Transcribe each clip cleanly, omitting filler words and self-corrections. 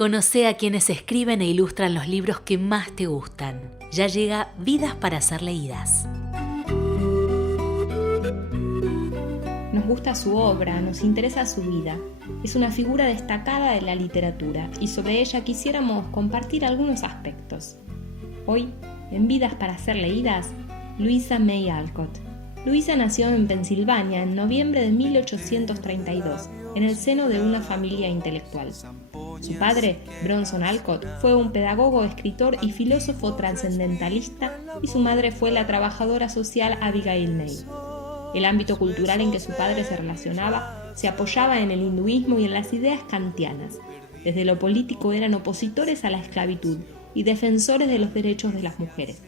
Conoce a quienes escriben e ilustran los libros que más te gustan. Ya llega Vidas para ser leídas. Nos gusta su obra, nos interesa su vida. Es una figura destacada de la literatura y sobre ella quisiéramos compartir algunos aspectos. Hoy, en Vidas para ser leídas, Louisa May Alcott. Louisa nació en Pensilvania en noviembre de 1832, en el seno de una familia intelectual. Su padre, Bronson Alcott, fue un pedagogo, escritor y filósofo trascendentalista, y su madre fue la trabajadora social Abigail May. El ámbito cultural en que su padre se relacionaba se apoyaba en el hinduismo y en las ideas kantianas. Desde lo político eran opositores a la esclavitud y defensores de los derechos de las mujeres,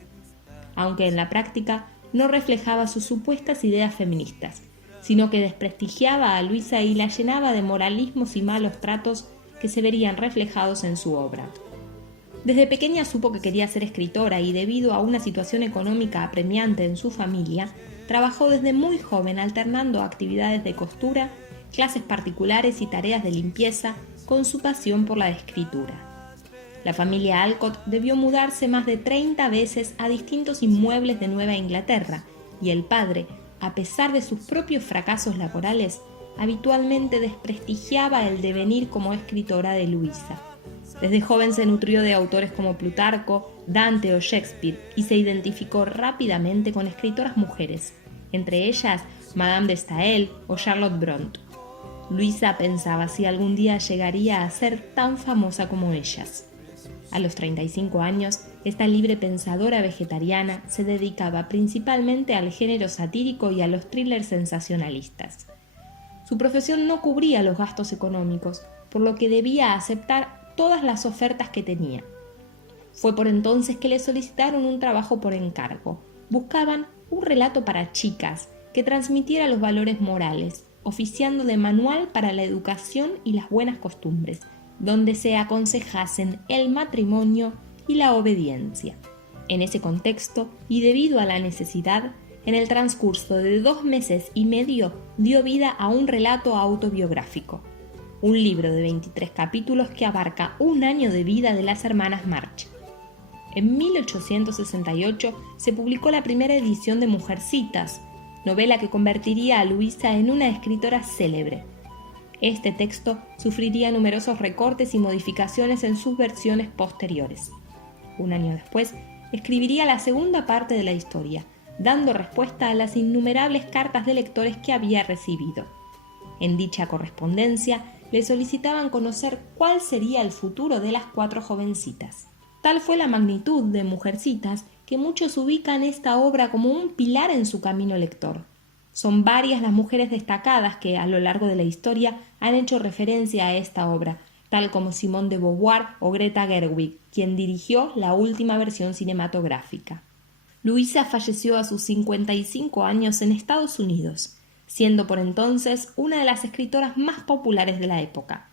aunque en la práctica no reflejaba sus supuestas ideas feministas, sino que desprestigiaba a Louisa y la llenaba de moralismos y malos tratos que se verían reflejados en su obra. Desde pequeña supo que quería ser escritora y debido a una situación económica apremiante en su familia, trabajó desde muy joven alternando actividades de costura, clases particulares y tareas de limpieza con su pasión por la escritura. La familia Alcott debió mudarse más de 30 veces a distintos inmuebles de Nueva Inglaterra y el padre, a pesar de sus propios fracasos laborales, habitualmente desprestigiaba el devenir como escritora de Louisa. Desde joven se nutrió de autores como Plutarco, Dante o Shakespeare y se identificó rápidamente con escritoras mujeres, entre ellas Madame de Staël o Charlotte Brontë. Louisa pensaba si algún día llegaría a ser tan famosa como ellas. A los 35 años, esta libre pensadora vegetariana se dedicaba principalmente al género satírico y a los thrillers sensacionalistas. Su profesión no cubría los gastos económicos, por lo que debía aceptar todas las ofertas que tenía. Fue por entonces que le solicitaron un trabajo por encargo. Buscaban un relato para chicas que transmitiera los valores morales, oficiando de manual para la educación y las buenas costumbres, donde se aconsejasen el matrimonio y la obediencia. En ese contexto, y debido a la necesidad, en el transcurso de 2 meses y medio dio vida a un relato autobiográfico, un libro de 23 capítulos que abarca un año de vida de las hermanas March. En 1868 se publicó la primera edición de Mujercitas, novela que convertiría a Louisa en una escritora célebre. Este texto sufriría numerosos recortes y modificaciones en sus versiones posteriores. Un año después, escribiría la segunda parte de la historia, dando respuesta a las innumerables cartas de lectores que había recibido. En dicha correspondencia, le solicitaban conocer cuál sería el futuro de las 4 jovencitas. Tal fue la magnitud de Mujercitas que muchos ubican esta obra como un pilar en su camino lector. Son varias las mujeres destacadas que, a lo largo de la historia, han hecho referencia a esta obra, tal como Simone de Beauvoir o Greta Gerwig, quien dirigió la última versión cinematográfica. Louisa falleció a sus 55 años en Estados Unidos, siendo por entonces una de las escritoras más populares de la época.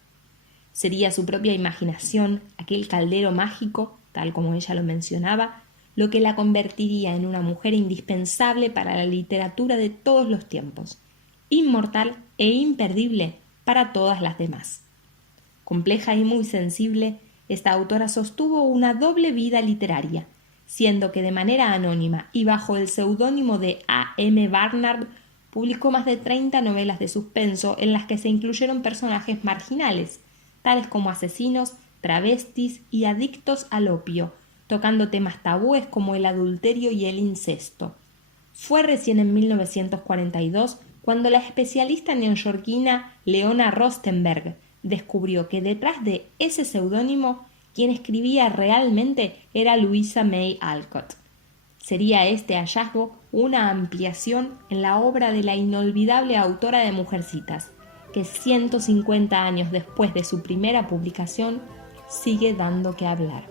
Sería su propia imaginación, aquel caldero mágico, tal como ella lo mencionaba, lo que la convertiría en una mujer indispensable para la literatura de todos los tiempos, inmortal e imperdible para todas las demás. Compleja y muy sensible, esta autora sostuvo una doble vida literaria, siendo que de manera anónima y bajo el seudónimo de A. M. Barnard publicó más de 30 novelas de suspenso en las que se incluyeron personajes marginales, tales como asesinos, travestis y adictos al opio, tocando temas tabúes como el adulterio y el incesto. Fue recién en 1942 cuando la especialista neoyorquina Leona Rostenberg descubrió que detrás de ese seudónimo quien escribía realmente era Louisa May Alcott. Sería este hallazgo una ampliación en la obra de la inolvidable autora de Mujercitas, que 150 años después de su primera publicación sigue dando que hablar.